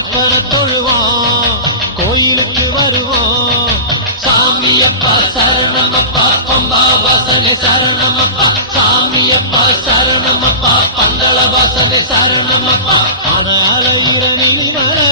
ஐயப்பனை தொழுவோம் கோயிலுக்கு வருவோம் சாமியப்பா சரணமப்பா பம்பா வாசனை சரணமப்பா சாமியப்பா சரணமப்பா பந்தள வாசனை சரணமப்பா அன அலையிற நினிமலை